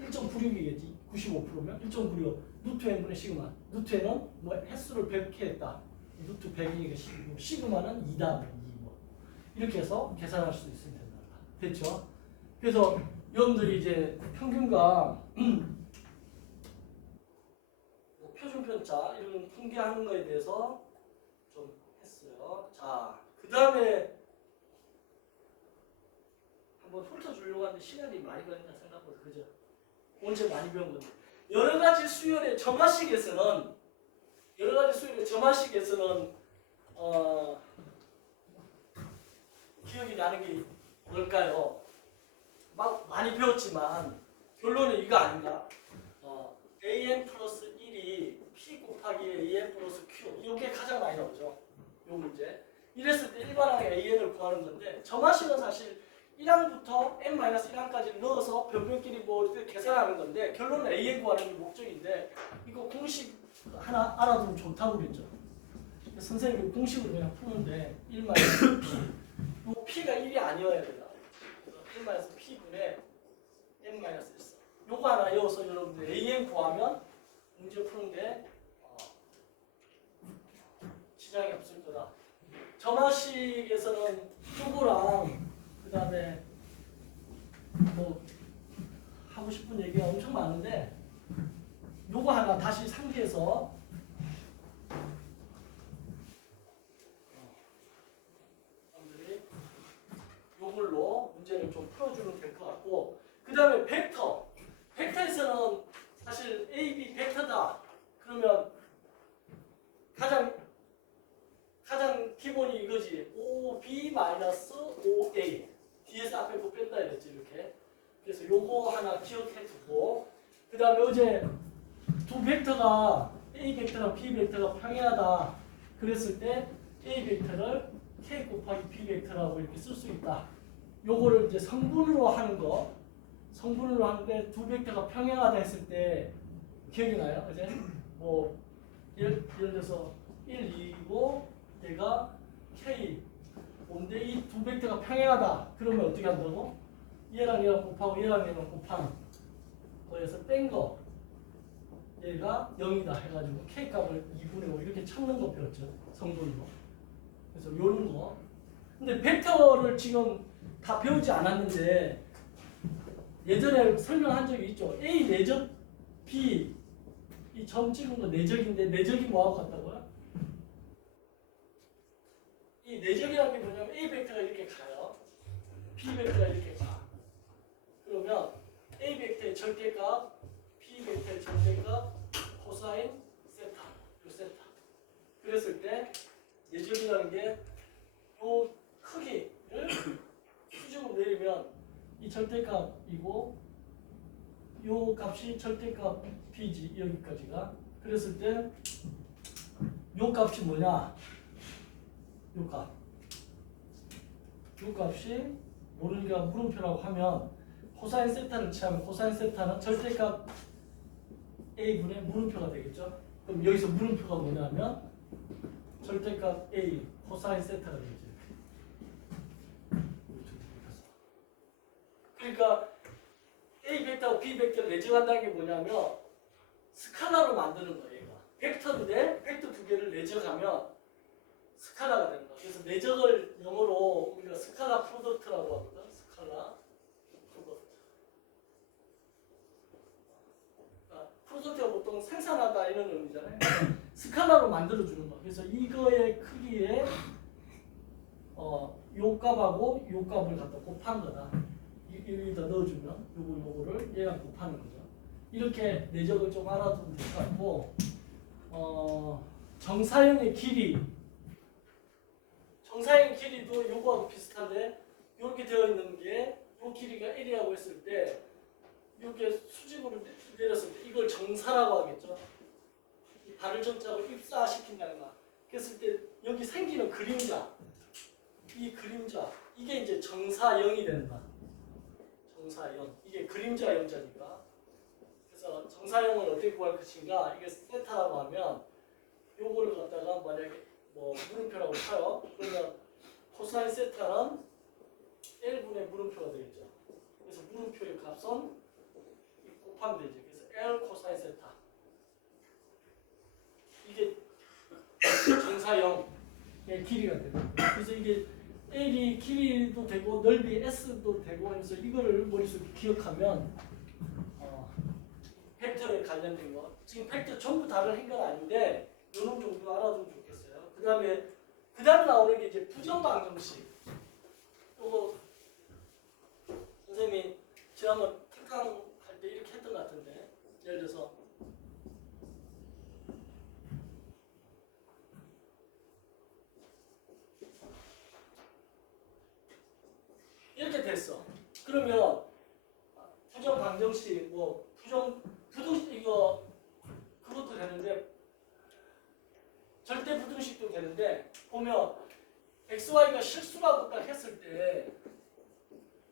1.96이겠지. 95%면 1.96 루트 n분의 시그마. 루트 n은 뭐 횟수를 100개 했다. 루트 100이니까 시그마는 2다. 2 뭐. 이렇게 해서 계산할 수 있으면 된다. 됐죠? 그래서 여러분들이 이제 평균과 뭐 표준 편차 이런 통계하는 거에 대해서 좀 했어요. 자, 그 다음에 한번 훑어주려고 하는데 시간이 많이 걸린다 생각보다 그죠? 언제 많이 배운 건데 여러 가지 수열의 점화식에서는 기억이 나는 게 뭘까요? 막 많이 배웠지만 결론은 이거 아닌가? an 플러스 1이 p 곱하기 an 플러스 q 이게 가장 많이 나오죠. 요 문제. 이랬을 때 일반항의 an을 구하는 건데 점화식은 사실 1항부터 n-1항까지 넣어서 변별끼리 뭐 이렇게 계산하는 건데 결론은 an 구하는 게 목적인데 이거 공식 하나 알아두면 좋다고 그랬죠. 선생님이 공식으로 그냥 푸는데 1-p 요 p가 1이 아니어야 돼요. 그래서 1-p분의 n-1 요거 하나 외워서 여러분들 an 구하면 문제 푸는데 지장이 없을 거다. 점화식에서는 쪼그랑 그 다음에 뭐 하고 싶은 얘기가 엄청 많은데 요거 하나 다시 상기해서 여러분들이 요걸로 문제를 좀 풀어주면 될 것 같고 그 다음에 벡터에서는 사실 A, B 벡터다 그러면 가장 기본이 이거지. OB 마이너스 OA. 뒤에서 앞에 거 뺀다 이랬지 이렇게. 그래서 요거 하나 기억해 두고 그 다음에 어제 두 벡터가 A 벡터랑 B 벡터가 평행하다 그랬을 때 A 벡터를 K 곱하기 B 벡터라고 이렇게 쓸 수 있다. 요거를 이제 성분으로 하는 거. 성분으로 하는데 두 벡터가 평행하다 했을 때 기억이 나요? 어제? 뭐 예를 들어서 1, 2이고 얘가 K 뭔데 이 두 벡터가 평행하다 그러면 어떻게 한다고? 얘랑 얘랑 곱하고 얘랑 얘랑 곱하는 거에서 뺀 거 얘가 0이다 해가지고 K값을 2분의 5 이렇게 찾는 거 배웠죠 성분으로. 그래서 요런 거 근데 벡터를 지금 다 배우지 않았는데 예전에 설명한 적이 있죠. A 내적 B 이 점 찍은 거 내적인데 내적이 뭐하고 같다고요? 이 내적이라는 게 뭐냐면 A 벡터가 이렇게 가요. B 벡터가 이렇게 가. 그러면 A 벡터의 절대값, B 벡터의 절대값, 코사인 세타, 요 세타. 그랬을 때 내적이라는 게 요 크기를 수직으로 내리면 이 절대값이고 요 값이 절대값 B지 여기까지가. 그랬을 때 요 값이 뭐냐? 요 값. 요 값이 모르니까 물음표라고 하면 코사인 세타를 취하면 코사인 세타는 절대값 A분의 물음표가 되겠죠. 그럼 여기서 물음표가 뭐냐면 절대값 A 코사인 세타가 되겠죠. 그러니까 A 벡터하고 B 벡터를 내적한다는 게 뭐냐면 스칼라로 만드는 거예요. 얘가. 벡터인데 벡터 두 개를 내적하면 스칼라가 되는 거예요. 그래서 내적을 영어로 우리가 스칼라 프로덕트라고 합니다. 스칼라 프로덕트. 그러니까 프로덕트가 보통 생산하다 이런 의미잖아요. 스칼라로 만들어주는 거. 그래서 이거의 크기에 요 값하고 요 값을 갖다 곱한 거다. 여기다 넣어주면 요거를 얘랑 곱하는 거죠. 이렇게 내적을 좀 알아두면 될 것 같고 정사형의 길이 정사형 길이도 요거하고 비슷한데 이렇게 되어 있는 게 요 길이가 1이라고 했을 때 이렇게 수직으로 내렸을 때 이걸 정사라고 하겠죠. 이 발을 정자로 입사시킨다는 거. 그랬을 때 여기 생기는 그림자 이 그림자 이게 이제 정사형이 된다. 정사형 이게 그림자 영자니까. 그래서 정사형을 어떻게 구할 것인가 이게 세타라고 하면 요거를 갖다가 만약에 뭐 물음표라고 쳐요. 그러면 코사인 세타는 L분의 물음표가 되겠죠. 그래서 물음표의 값은 곱하면 되죠. 그래서 L 코사인 세타 이게 정사형의 길이가 되고 그래서 이게 L이 길이도 되고 넓이 S도 되고 해서 이거를 머릿속에 기억하면 벡터에 관련된 거 지금 벡터 전부 다를 한 건 아닌데 요런 정도 알아두면 좋겠어요. 그 다음에 나오는 게 이제 부정방정식. 요거 선생님이 지난번 특강 할 때 이렇게 했던 것 같은데 예를 들어서 이렇게 됐어. 그러면 부정방정식 뭐 부등 이거 그것도 되는데 절대 부등식도 되는데 보면 XY가 실수라고 딱 했을 때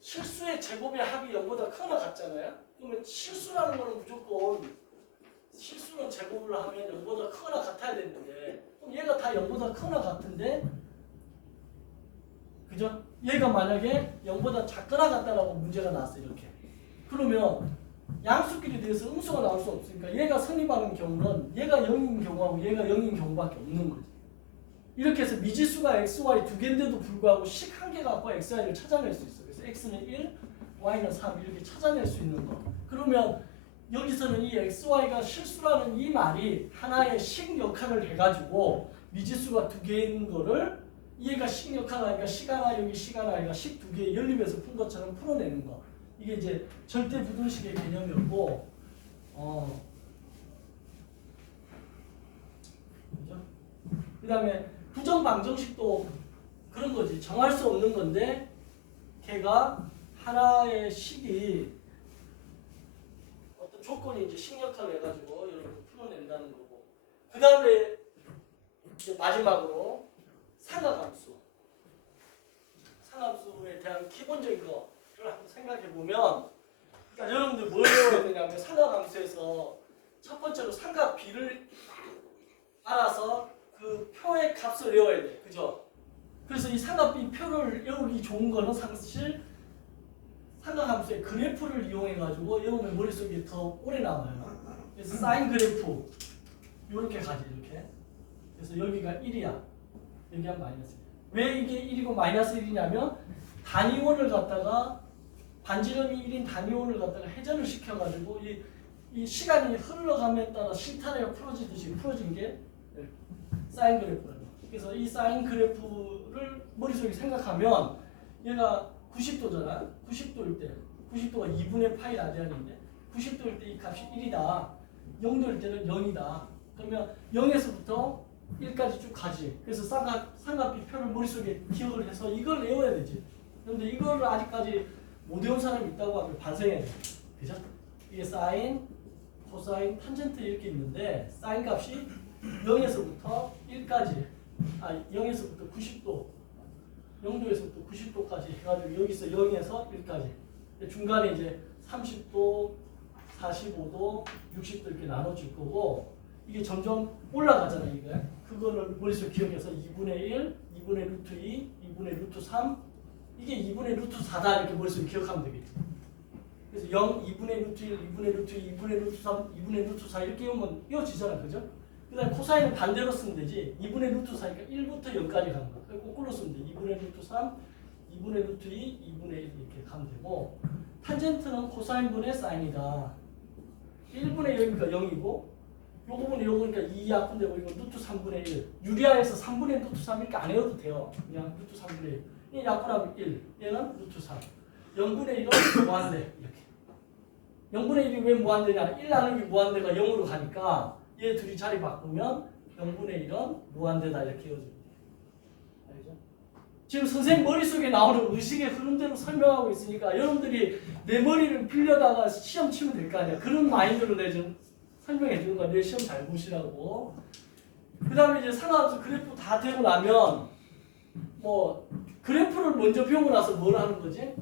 실수의 제곱의 합이 0보다 크거나 같잖아요. 그러면 실수라는 거는 무조건 실수는 제곱을 하면 0보다 크거나 같아야 되는데 그럼 얘가 다 0보다 크거나 같은데 그죠? 얘가 만약에 0보다 작거나 같다라고 문제가 나왔어요. 이렇게. 그러면 양수끼리 대해서 음수가 나올 수 없으니까 얘가 성립하는 경우는 얘가 0인 경우하고 얘가 0인 경우밖에 없는 거지. 이렇게 해서 미지수가 XY 두 개인데도 불구하고 식 한 개 갖고 XY를 찾아낼 수 있어. 그래서 X는 1, Y는 3 이렇게 찾아낼 수 있는 거. 그러면 여기서는 이 XY가 실수라는 이 말이 하나의 식 역할을 해가지고 미지수가 두 개인 거를 얘가 식 역할을 하니까 식 하나 여기 식 하나 얘가 식 두 개 연립해서 푼 것처럼 풀어내는 거. 이게 이제 절대 부등식의 개념이었고, 그죠? 그 다음에 부정 방정식도 그런 거지. 정할 수 없는 건데 걔가 하나의 식이 어떤 조건이 이제 식력화를 해가지고 여러분 풀어낸다는 거고. 그 다음에 이제 마지막으로 상하함수. 상하함수에 대한 기본적인 거를 한번 생각해 보면, 그러니까 여러분들 뭘 외워야 되냐면 상하함수에서 첫 번째로 삼각 B를 알아서 그 표의 값을 외워야 돼. 그죠? 그래서 이 삼각 B 표를 외우기 좋은 거는 사실 삼각함수의 그래프를 이용해 가지고 외우면 머릿속에 더 오래 남아요. 그래서 사인 그래프 이렇게 가지 이렇게. 그래서 여기가 1이야. 여기가 마이너스 1. 왜 이게 1이고 마이너스 1이냐면 단위원을 갖다가 반지름이 1인 단위원을 갖다가 회전을 시켜가지고 이 시간이 흘러감에 따라 실타래가 풀어지듯이 풀어진 게 사인 그래프라는 거예요. 그래서 이 사인 그래프를 머릿속에 생각하면 얘가 90도잖아. 90도일 때 90도가 2분의 파이 라디안인데 90도일 때 이 값이 1이다. 0도일 때는 0이다. 그러면 0에서부터 1까지 쭉 가지. 그래서 삼각비 표를 머릿속에 기억을 해서 이걸 외워야 되지. 그런데 이거를 아직까지 못 외운 사람이 있다고 하면 반성해야 돼. 그죠? 이게 사인, 코사인, 탄젠트 이렇게 있는데 사인 값이 0에서부터 1까지 0에서부터 90도 0도에서부터 90도까지 해가지고 여기서 0에서 1까지 중간에 이제 30도, 45도, 60도 이렇게 나눠질 거고 이게 점점 올라가잖아 이게. 그거를 머릿속에 기억해서 2분의 1, 2분의 루트 2, 2분의 루트 3 이게 2분의 루트 4다 이렇게 머릿속에 기억하면 되겠지. 그래서 0, 2분의 루트 1, 2분의 루트 2, 2분의 루트 3, 2분의 루트 4 이렇게 오면 이어지잖아. 그죠? 그 다음에 코사인은 반대로 쓰면 되지. 2분의 루트 4니까 1부터 0까지 가는 거야. 거꾸로 쓰면 돼. 2분의 루트 3, 2분의 루트 2, 2분의 1 이렇게 가면 되고 탄젠트는 코사인분의 사인이다. 1분의 0이니까 0이고 요 부분이 요거니까 2 약분되고 이거 루트 3분의 1. 유리아에서 3분의 루트 3 이렇게 안 해도 돼요. 그냥 루트 3분의 1. 이 약분하면 1. 얘는 루트 3. 0분의 1은 무한대. 이렇게. 0분의 1이 왜 무한대냐? 1 나누기 무한대가 0으로 가니까 얘 둘이 자리 바꾸면 0분의 1은 무한대다 이렇게 이어집니다. 알죠? 지금 선생님 머릿속에 나오는 의식의 흐름대로 설명하고 있으니까 여러분들이 내 머리를 빌려다가 시험 치면 될 거 아니야. 그런 마인드로 내 좀 설명해 주는 거야. 내 시험 잘 보시라고. 그 다음에 이제 상하함수 그래프 다 되고 나면 뭐 그래프를 먼저 배우고 나서 뭘 하는 거지?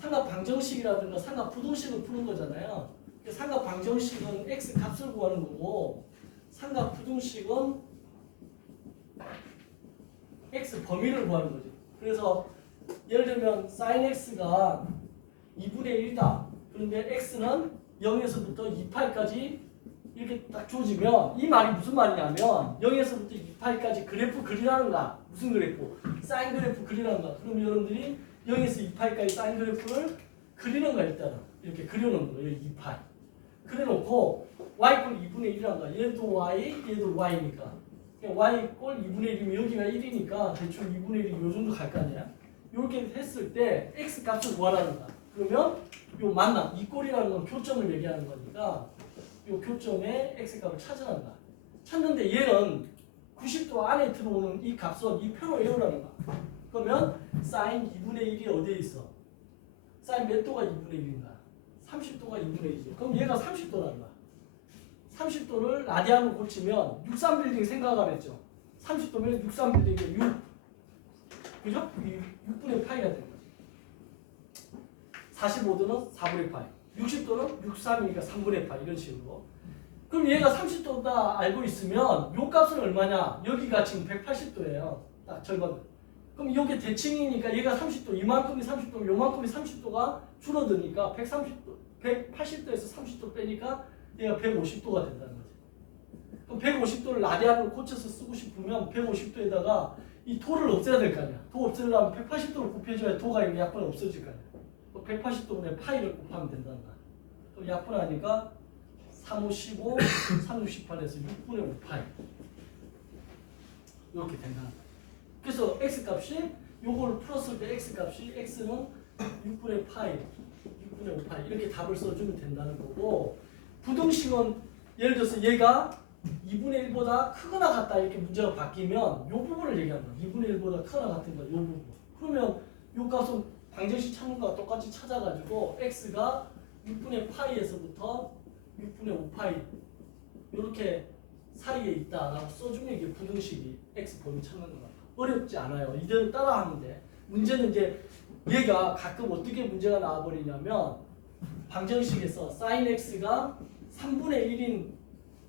삼각 방정식이라든가 삼각 부등식을 푸는 거잖아요. 삼각 방정식은 x 값을 구하는 거고 삼각 부등식은 x 범위를 구하는 거지. 그래서 예를 들면 sin x가 2분의 1이다. 그런데 x는 0에서부터 2파이까지 이렇게 딱 주어지면 이 말이 무슨 말이냐면 0에서부터 2파이까지 그래프 그리라는 거야. 무슨 그래프? 사인 그래프 그리라는 거야. 그럼 여러분들이 0에서 2파이까지 사인 그래프를 그리는 거야. 일단은 이렇게 그려놓는 거예요. 2파이 그려놓고 y 꼴 2분의 1이라는 거야. 얘도 y, 얘도 y니까 y 꼴 2분의 1이면 여기가 1이니까 대충 2분의 1이 요 정도 갈 거 아니야. 이렇게 했을 때 x 값을 구하라는 거야. 그러면 요 만남, 이 꼴이라는 건 교점을 얘기하는 거니까 요 교점의 x 값을 찾아낸다. 찾는데 얘는 90도 안에 들어오는 이 값은 이 표로 외우라는 거야. 그러면 사인 2분의 1이 어디에 있어? 사인 몇 도가 2분의 1인가? 30도가 2분의 1이지. 그럼 얘가 30도라는 거야. 30도를 라디안으로 고치면 63빌딩 생각을 했죠. 30도면 63빌딩이 6. 그죠? 6분의 파이가 되는 거지. 45도는 4분의 파이. 60도는 63이니까 3분의 파이. 이런 식으로. 그럼 얘가 30도다 알고 있으면 요 값은 얼마냐? 여기가 지금 180도예요. 딱 절반. 그럼 이게 대칭이니까 얘가 30도, 이만큼이 30도, 요만큼이 30도가 줄어드니까 130도, 180도에서 30도 빼니까 얘가 150도가 된다는 거지. 그럼 150도를 라디안으로 고쳐서 쓰고 싶으면 150도에다가 이 도를 없애야 될 거 아니야. 도 없애려면 180도를 곱해줘야 도가 이렇게 약분 없어질 거 아니야. 180도분의 파이를 곱하면 된다는 거야. 그럼 약분하니까 3, 5, 15, 3, 6, 18에서 6분의 5파이 이렇게 된다는 거야. 그래서 x값이 요거를 풀었을 때 x값이 x는 6분의 파이, 6분의 5파이 이렇게 답을 써주면 된다는 거고 부등식은 예를 들어서 얘가 2분의 1보다 크거나 같다 이렇게 문제가 바뀌면 이 부분을 얘기하는 거야. 2분의 1보다 크거나 같은 거 이 부분. 그러면 이 값은 방정식 찾는 거와 똑같이 찾아가지고 x가 6분의 파이에서부터 6분의 5파이 이렇게 사이에 있다라고 써주면 이게 부등식이 x 범위 찾는 거야. 어렵지 않아요. 이대로 따라하면 돼. 문제는 이제 얘가 가끔 어떻게 문제가 나와버리냐면 방정식에서 sin x가 3분의 1인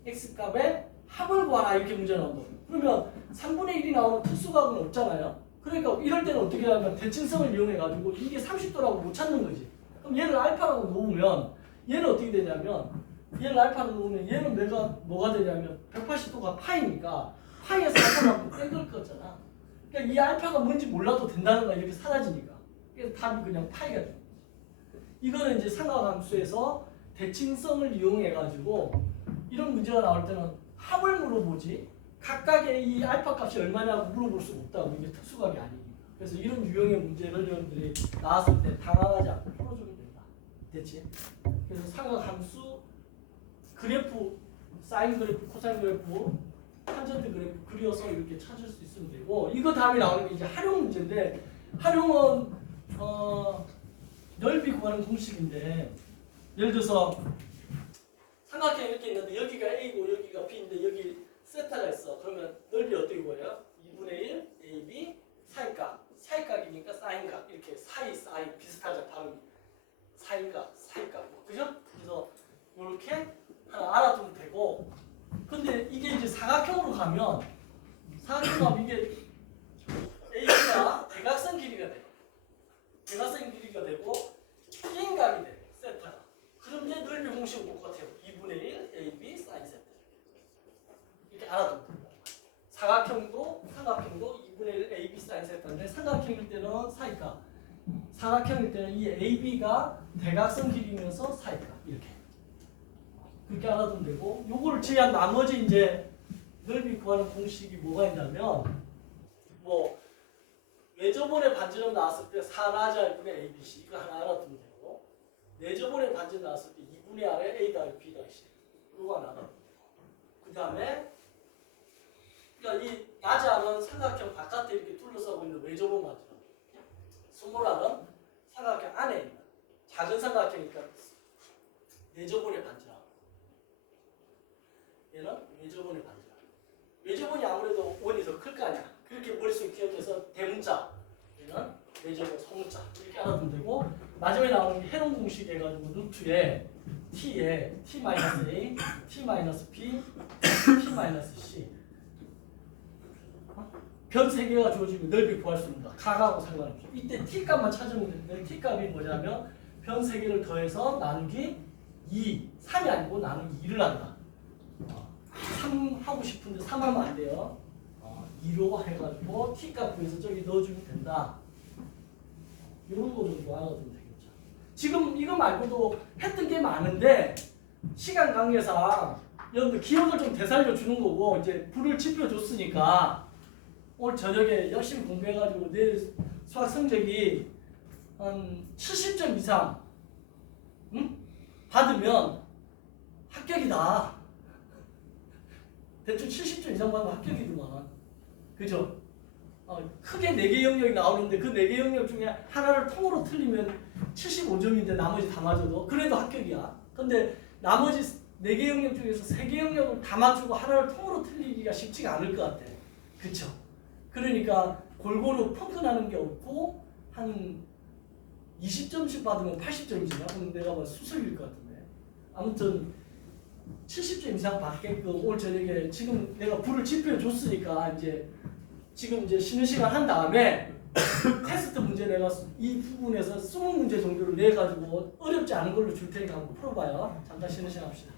x 값의 합을 구하라 이렇게 문제 나온다. 그러면 3분의 1이 나오는 특수각은 없잖아요. 그러니까 이럴 때는 어떻게 하면 대칭성을 이용해 가지고 이게 30도라고 못 찾는 거지. 그럼 얘를 알파라고 놓으면 얘는 어떻게 되냐면 얘를 알파로 놓으면 얘는 내가 뭐가 되냐면 180도가 파이니까 파이에서 알파가 뺀걸 거잖아. 그러니까 이 알파가 뭔지 몰라도 된다는 거야. 이렇게 사라지니까. 그래서 답이 그냥 파이가 돼. 이거는 이제 삼각함수에서 대칭성을 이용해 가지고 이런 문제가 나올 때는 합을 물어보지 각각의 이 알파 값이 얼마냐고 물어볼 수가 없다고. 이게 특수각이 아니니까. 그래서 이런 유형의 문제를 여러분들이 나왔을 때 당황하지 않고 풀어주면 된다. 됐지? 그래서 삼각함수 그래프, 사인 그래프, 코사인 그래프, 탄젠트 그래프 그려서 이렇게 찾을 수 있으면 되고, 이거 다음에 나오는 게 이제 활용 문제인데, 활용은 넓이 구하는 공식인데, 예를 들어서 삼각형 이렇게 있는데 여기가 A고 여기가 B인데 여기 세타가 있어. 그러면 넓이 어떻게 구해요? 2분의 1 AB 사이각, 사이각이니까 사인각 이렇게 사이 비슷하죠. 발음이 사인각, 사이각, 그죠? 그래서 이렇게 하나 알아두면 되고, 근데 이게 이제 사각형으로 가면 이게 AB가 대각선 길이가 돼요. 대각선 길이가 되고 B인각이 돼요. 세타가. 그럼 이제 넓이 공식은 똑같아요. 2분의 1 AB 사인 세타. 이렇게 알아두면 됩니다. 삼각형도 2분의 1 AB 사인 세타인데 삼각형일 때는 사이각, 사각형일 때는 이 AB가 대각선 길이면서 사이각 이렇게. 그렇게 알아두면 되고, 요거를 제한 나머지 이제 넓이 구하는 공식이 뭐가 있냐면, 뭐 외접원의 반지름 나왔을 때 4나자 1분의 ABC 이거 하나 알아두면 되고, 내접원의 반지름 나왔을 때 2분의 R에 A 더하기 B 더하기 C 이거 하나 알아두면 되고, 그 다음에 그러니까 이 나자는 삼각형 바깥에 이렇게 둘러싸고 있는 외접원 반지름, 스몰R은 삼각형 안에 있는 작은 삼각형이니까 내접원의 반지름, 얘는 외접원의 반지름. 외접원이 아무래도 원이 더 클 거 아니야. 그렇게 머릿속에 기억해서 대문자, 얘는 외접원 소문자 이렇게 알아두면 되고, 마지막에 나오는 게 해놓은 공식 해가지고 루트에 t에 t-a, t-b, t-c 변 3개가 주어지면 넓이 구할 수 있습니다. 각하고 상관없이. 이때 t 값만 찾으면 되는데 t 값이 뭐냐면 변 3개를 더해서 나누기 2, 3이 아니고 나누기 2를 한다. 3 하고 싶은데 3 하면 안 돼요. 2로 해가지고 t값 구해서 저기 넣어주면 된다. 이런 거 정도 알아두면 되겠죠. 지금 이거 말고도 했던 게 많은데 시간 관계상 여러분들 기억을 좀 되살려 주는 거고, 이제 불을 지펴줬으니까 오늘 저녁에 열심히 공부해가지고 내일 수학 성적이 한 70점 이상 받으면 합격이다. 대충 70점 이상 받으면 합격이구만. 그죠? 크게 4개 영역이 나오는데 그 4개 영역 중에 하나를 통으로 틀리면 75점인데 나머지 다 맞아도 그래도 합격이야. 근데 나머지 4개 영역 중에서 3개 영역을 다 맞추고 하나를 통으로 틀리기가 쉽지가 않을 것 같아. 그쵸? 그러니까 골고루 펑크 나는 게 없고 한 20점씩 받으면 80점이잖아. 그럼 내가 뭐 수석일 것 같은데. 아무튼 70점 이상 받게끔 오늘 저녁에 지금 내가 불을 지펴줬으니까 지금 이제 쉬는 시간 한 다음에 테스트 문제 내가 이 부분에서 20문제 정도를 내가지고 어렵지 않은 걸로 줄 테니까 한번 풀어봐요. 잠깐 쉬는 시간 합시다.